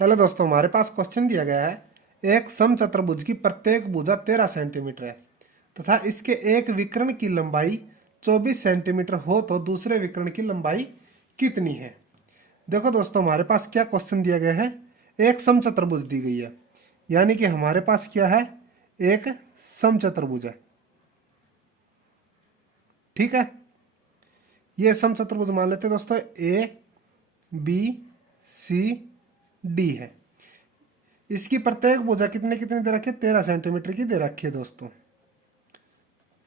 Hello दोस्तों, हमारे पास question दिया गया है। एक समचतुर्भुज की प्रत्येक भुजा 13 सेंटीमीटर है तथा इसके एक विकर्ण की लंबाई 24 सेंटीमीटर हो तो दूसरे विकर्ण की लंबाई कितनी है। देखो दोस्तों, हमारे पास क्या क्वेश्चन दिया गया है। एक समचतुर्भुज दी गई है, यानी कि हमारे पास क्या है, एक समचतुर्भुज है। ठीक है, ये समचतुर्भुज मान लेते हैं दोस्तों, ए बी सी डी है। इसकी प्रत्येक भुजा कितने कितने दे रखी है, 13 सेंटीमीटर की दे रखी है दोस्तों।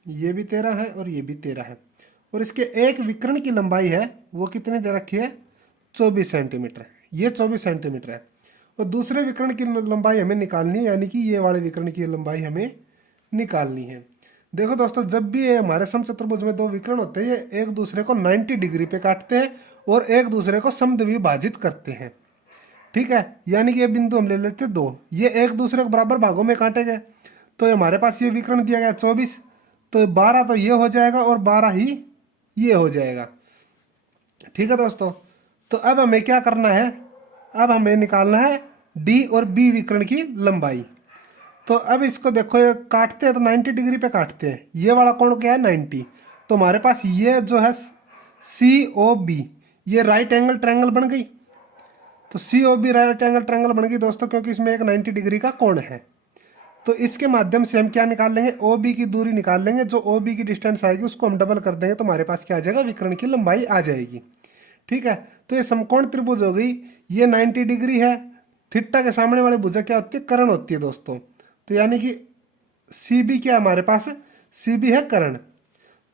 ये भी 13 है और ये भी 13 है। और इसके एक विकर्ण की लंबाई है वो कितनी दे रखी है, 24 सेंटीमीटर। ये 24 सेंटीमीटर है। और दूसरे विकर्ण की लंबाई हमें निकालनी है, यानी कि ये वाले विकर्ण की लंबाई हमें निकालनी है। देखो दोस्तों, जब भी ये हमारे समचतुर्भुज में दो विकर्ण होते हैं, ये एक दूसरे को 90 डिग्री पे काटते हैं और एक दूसरे को समद्विभाजित करते हैं। ठीक है, यानी कि ये बिंदु हम ले लेते हैं 2, ये एक दूसरे को बराबर भागों में काटे गए। तो हमारे पास ये विकर्ण दिया गया 24, तो 12 तो ये हो जाएगा और 12 ही ये हो जाएगा। ठीक है दोस्तों, तो अब हमें क्या करना है, अब हमें निकालना है डी और बी विकर्ण की लंबाई। तो अब इसको देखो, ये काटते हैं तो 90 डिग्री पे काटते हैं। ये वाला कोण क्या है, 90। तो हमारे पास ये जो है सी ओ बी, ये राइट एंगल ट्रायंगल बन गई। तो C O B right angle triangle बन गई दोस्तों, क्योंकि इसमें एक 90 डिग्री का कोण है। तो इसके माध्यम से हम क्या निकाल लेंगे, ओ बी की दूरी निकाल लेंगे। जो ओ बी की डिस्टेंस आएगी उसको हम डबल कर देंगे तो हमारे पास क्या आ जाएगा, विकर्ण की लंबाई आ जाएगी। ठीक है, तो ये समकोण त्रिभुज हो गई। ये 90 डिग्री है। थीटा के सामने वाली भुजा क्या होती है, कर्ण होती है दोस्तों। तो यानी कि सी बी क्या है हमारे पास, सी बी है कर्ण।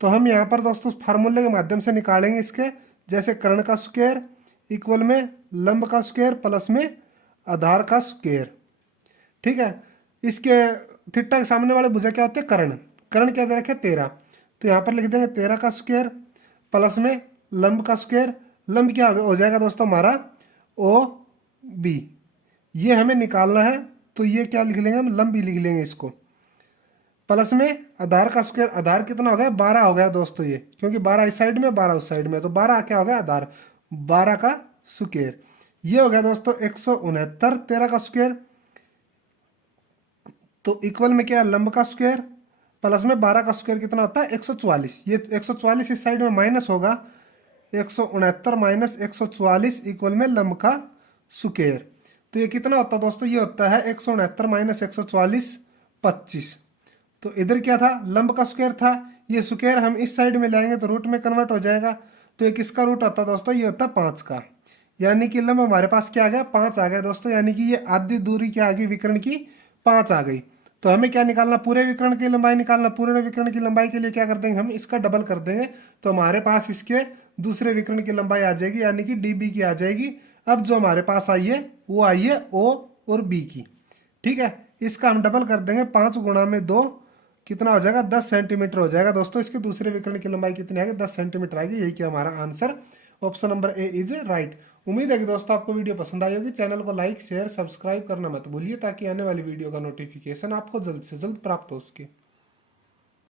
तो हम यहाँ पर दोस्तों उस फार्मूले के माध्यम से निकालेंगे इसके, जैसे कर्ण का स्क्वायर इक्वल में लंब का स्क्वायर प्लस में आधार का स्क्वायर। ठीक है, इसके थीटा के सामने वाले भुजा क्या होते हैं, कर्ण। कर्ण क्या दे रखे, 13। तो यहाँ पर लिख देंगे 13 का स्क्वायर प्लस में लंब का स्क्वायर। लंब क्या हो जाएगा दोस्तों हमारा, ओ बी। ये हमें निकालना है, तो ये क्या लिख लेंगे, हम लंब ही लिख लेंगे इसको। प्लस में आधार का स्क्वायर, आधार कितना हो गया, 12 हो गया दोस्तों ये, क्योंकि 12 इस साइड में 12 उस साइड में, तो 12 क्या हो गया, आधार 12 का स्क्वायर। ये हो गया दोस्तों 169। 13 का स्क्वायर तो इक्वल में क्या है, लंब का स्क्वायर प्लस में 12 का स्क्वायर कितना होता है, 144। ये 144 इस साइड में माइनस होगा, 169 माइनस 144 इक्वल में लंब का स्क्वायर। तो ये कितना होता है दोस्तों, ये होता है 169 माइनस 144 25। तो इधर क्या था, लंब का स्क्वायर था। ये स्क्वायर हम इस साइड में लाएंगे तो रूट में कन्वर्ट हो जाएगा। तो ये किसका रूट होता है दोस्तों, ये होता है 5 का। यानी कि लंब हमारे पास क्या आ गया, 5 आ गया दोस्तों। यानी कि ये आधी दूरी क्या आ गई, विकर्ण की 5 आ गई। तो हमें क्या निकालना, पूरे विकर्ण की लंबाई निकालना। पूरे विकर्ण की लंबाई के लिए क्या कर देंगे, हम इसका डबल कर देंगे। तो हमारे पास इसके दूसरे विकर्ण की लंबाई आ जाएगी, यानी कि डी बी की आ जाएगी। अब जो हमारे पास आई है वो आई है ओ और बी की। ठीक है, इसका हम डबल कर देंगे, 5 गुणा में 2 कितना हो जाएगा, 10 सेंटीमीटर हो जाएगा दोस्तों। इसके दूसरे विकर्ण की लंबाई कितनी आएगी, 10 सेंटीमीटर आएगी। यही क्या हमारा answer, option number A is right. उम्मीद है कि दोस्तों आपको वीडियो पसंद आई होगी। चैनल को लाइक शेयर सब्सक्राइब करना मत भूलिए, ताकि आने वाली वीडियो का नोटिफिकेशन आपको जल्द से जल्द प्राप्त हो सके।